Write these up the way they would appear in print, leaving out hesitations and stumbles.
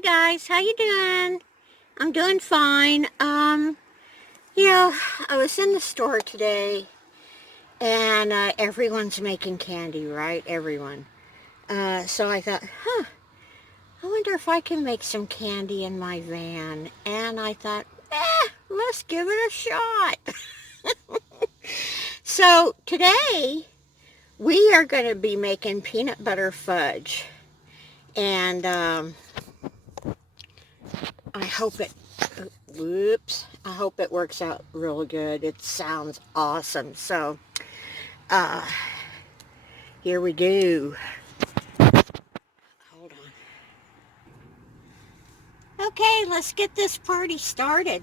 Hi guys, how you doing? I'm doing fine. I was in the store today and everyone's making candy, right? Everyone. So I thought, I wonder if I can make some candy in my van. And I thought, let's give it a shot. So today we are going to be making peanut butter fudge. And I hope it I hope it works out real good. It sounds awesome. So, uh, here we go. Hold on. Okay, let's get this party started.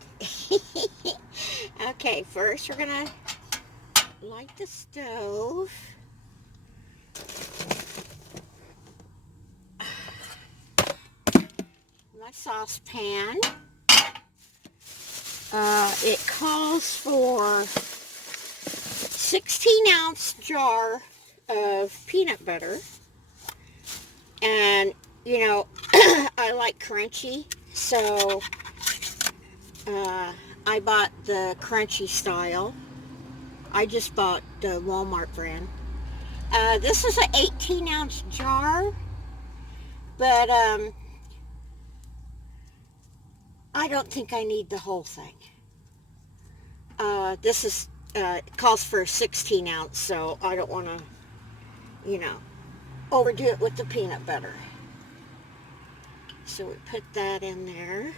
Okay, first we're gonna light the stove. My saucepan. It calls for 16-ounce jar of peanut butter. And, I like crunchy, so I bought the crunchy style. I just bought the Walmart brand. This is an 18-ounce jar, but I don't think I need the whole thing. This is calls for a 16-ounce, so I don't want to, overdo it with the peanut butter. So we put that in there.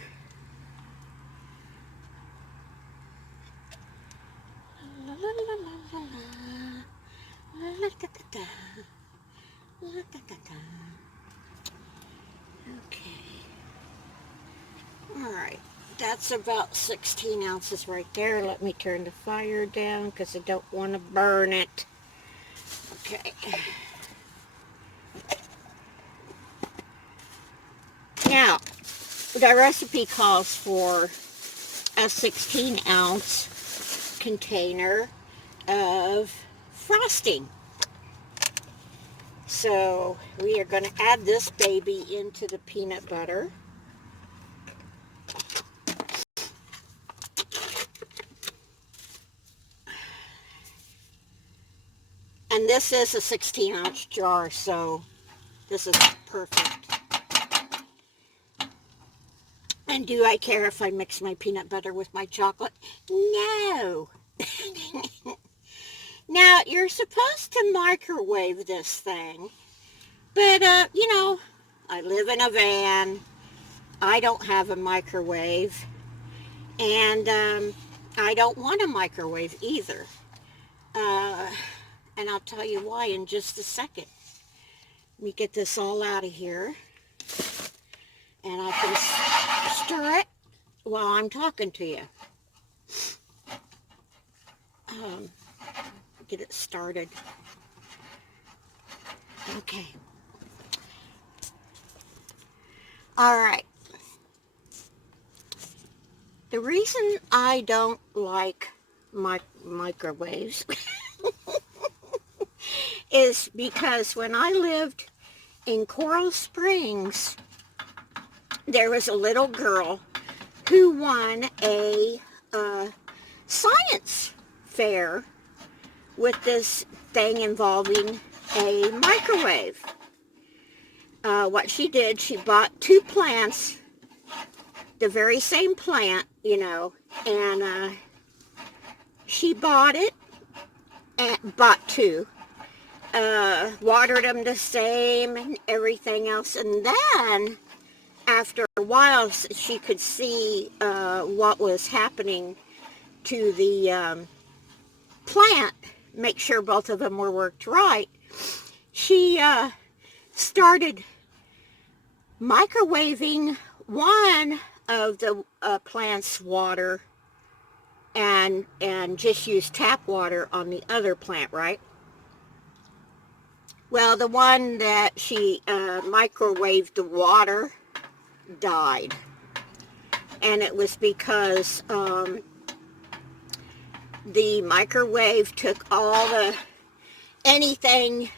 Okay. Alright, that's about 16 ounces right there. Let me turn the fire down because I don't want to burn it. Okay. Now, the recipe calls for a 16-ounce container of frosting. So we are going to add this baby into the peanut butter. And this is a 16-ounce jar, so this is perfect. And do I care if I mix my peanut butter with my chocolate? No. Now, you're supposed to microwave this thing, but, I live in a van. I don't have a microwave, and I don't want a microwave either. And I'll tell you why in just a second. Let me get this all out of here, and I can stir it while I'm talking to you. Get it started. Okay. All right. The reason I don't like microwaves is because when I lived in Coral Springs, there was a little girl who won a science fair with this thing involving a microwave. What she did, she bought two plants, the very same plant, and she bought it, and bought two, watered them the same and everything else, and then after a while she could see what was happening to the plant, make sure both of them were worked right. She started microwaving one of the plant's water and just used tap water on the other plant, right? Well, the one that she microwaved the water died, and it was because the microwave took all the anything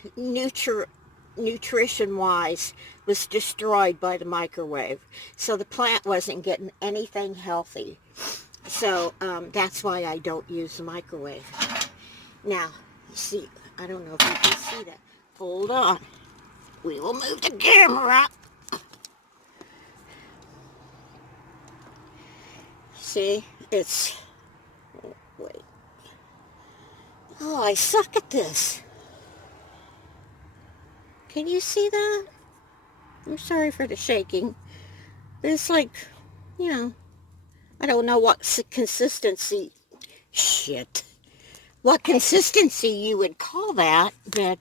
nutrition wise was destroyed by the microwave. So the plant wasn't getting anything healthy. So that's why I don't use the microwave. Now, you see, I don't know if you can see that. Hold on. We will move the camera. See, it's... Oh, wait. Oh, I suck at this. Can you see that? I'm sorry for the shaking. But it's like, you know, I don't know what consistency... Shit. What consistency you would call that, but,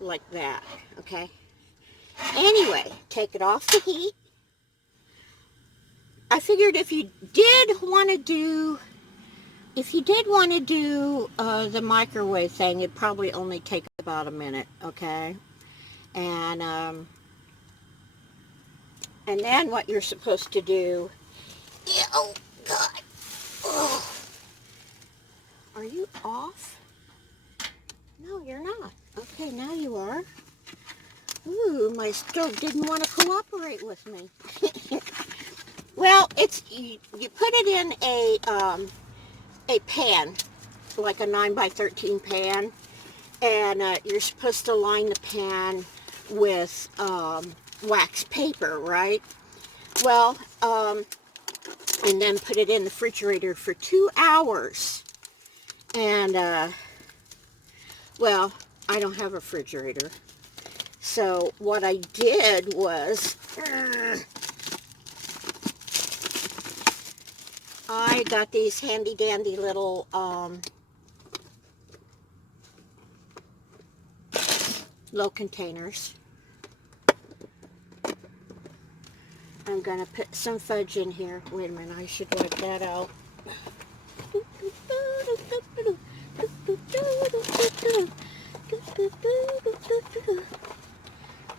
like that, okay? Anyway, take it off the heat. I figured if you did want to do the microwave thing, it'd probably only take about a minute, okay? And then what you're supposed to do, oh God, oh. Are you off? No, you're not. Okay, now you are. Ooh, my stove didn't want to cooperate with me. Well, it's you put it in a pan, like a 9x13 pan, and you're supposed to line the pan with wax paper, right? Well, and then put it in the refrigerator for 2 hours. And well, I don't have a refrigerator, so what I did was I got these handy dandy little little containers. I'm gonna put some fudge in here. Wait a minute, I should wipe that out.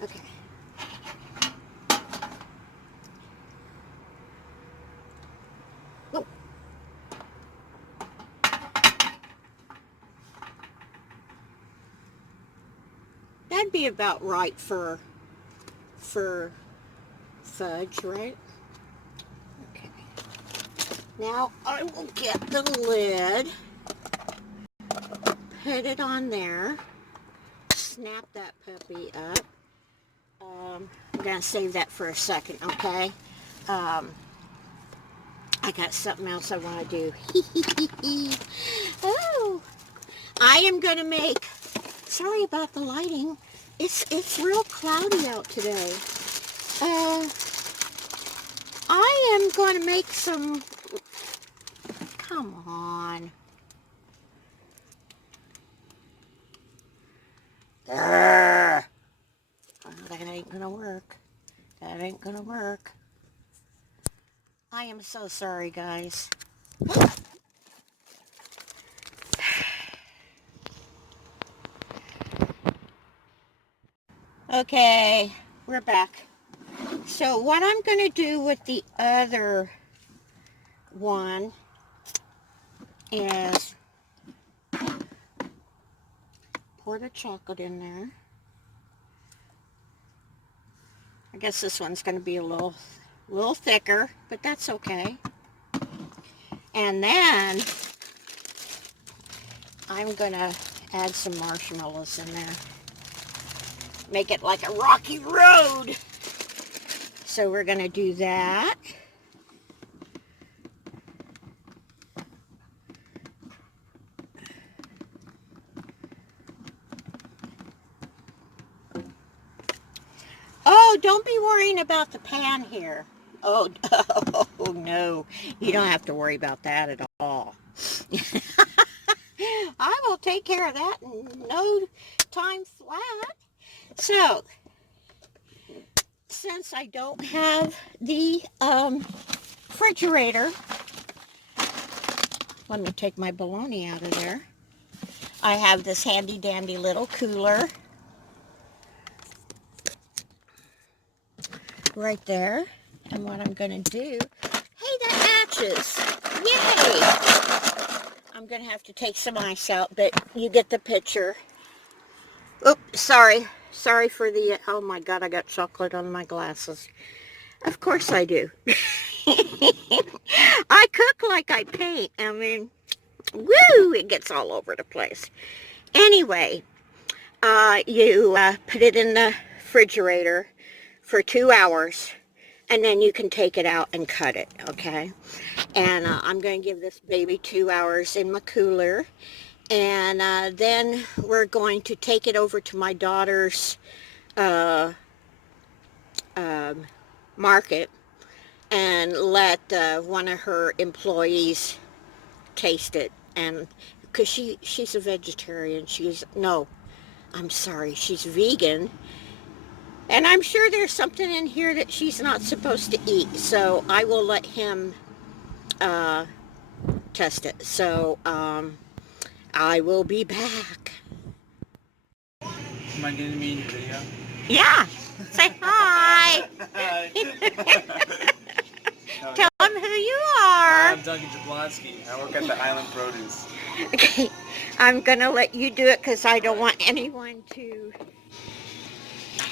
Okay. Oh. That'd be about right for fudge, right? Okay. Now I will get the lid, put it on there, snap that puppy up. I'm gonna save that for a second, okay? I got something else I want to do. Oh, I am gonna make. Sorry about the lighting. It's real cloudy out today. I am going to make some... Come on. Oh, that ain't going to work. That ain't going to work. I am so sorry, guys. Okay, we're back. So what I'm going to do with the other one is pour the chocolate in there. I guess this one's going to be a little thicker, but that's okay. And then I'm going to add some marshmallows in there. Make it like a rocky road. So we're going to do that. Oh, don't be worrying about the pan here. Oh, oh no, you don't have to worry about that at all. I will take care of that in no time flat. So, since I don't have the refrigerator, let me take my bologna out of there. I have this handy dandy little cooler right there. And what I'm going to do, hey, that matches. Yay! I'm going to have to take some ice out, but you get the picture. Oops, sorry. Sorry for the, oh my God, I got chocolate on my glasses. Of course I do. I cook like I paint. I mean, woo, it gets all over the place. Anyway, you put it in the refrigerator for 2 hours, and then you can take it out and cut it, okay? And I'm going to give this baby 2 hours in my cooler, and then we're going to take it over to my daughter's um, market and let one of her employees taste it. And because she's a vegetarian, no, I'm sorry, she's vegan, and I'm sure there's something in here that she's not supposed to eat, so I will let him test it. So I will be back. Am I getting me in your video? Yeah, say hi. Tell them who you are. I'm Duncan Jablonski. I work at the Island Produce. Okay, I'm gonna let you do it because I don't want anyone to.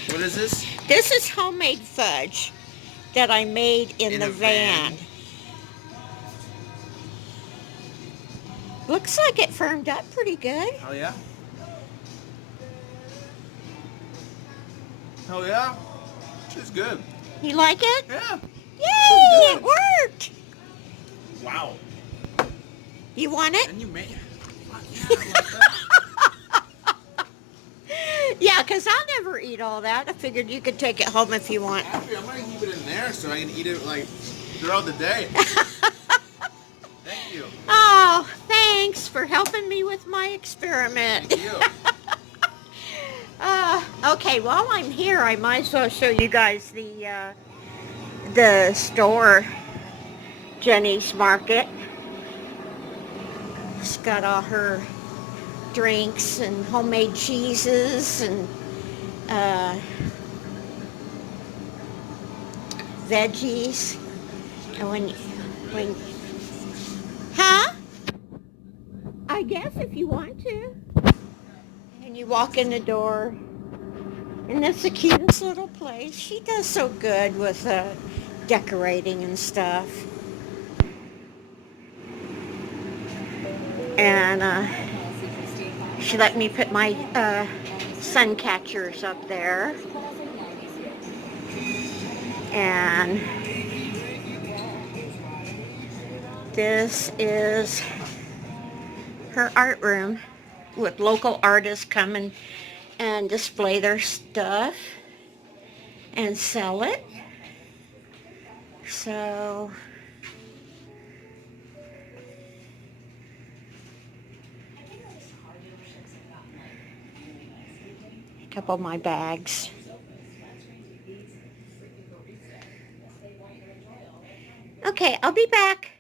What is this? This is homemade fudge that I made in the van. Looks like it firmed up pretty good. Oh yeah? Oh yeah? She's good. You like it? Yeah. Yay! It worked! Wow. You want it? And you made it. Yeah, I like that. Yeah, because I'll never eat all that. I figured you could take it home if you want. Actually, I'm going to keep it in there so I can eat it like throughout the day. Thank you. Oh, thanks for helping me with my experiment. Thank you. Okay, while I'm here, I might as well show you guys the store, Jenny's Market. It's got all her drinks and homemade cheeses and veggies. And when, huh? I guess if you want to. And you walk in the door, and that's the cutest little place. She does so good with decorating and stuff. And she let me put my sun catchers up there. And this is her art room with local artists come and display their stuff and sell it. So a couple of my bags. Okay, I'll be back.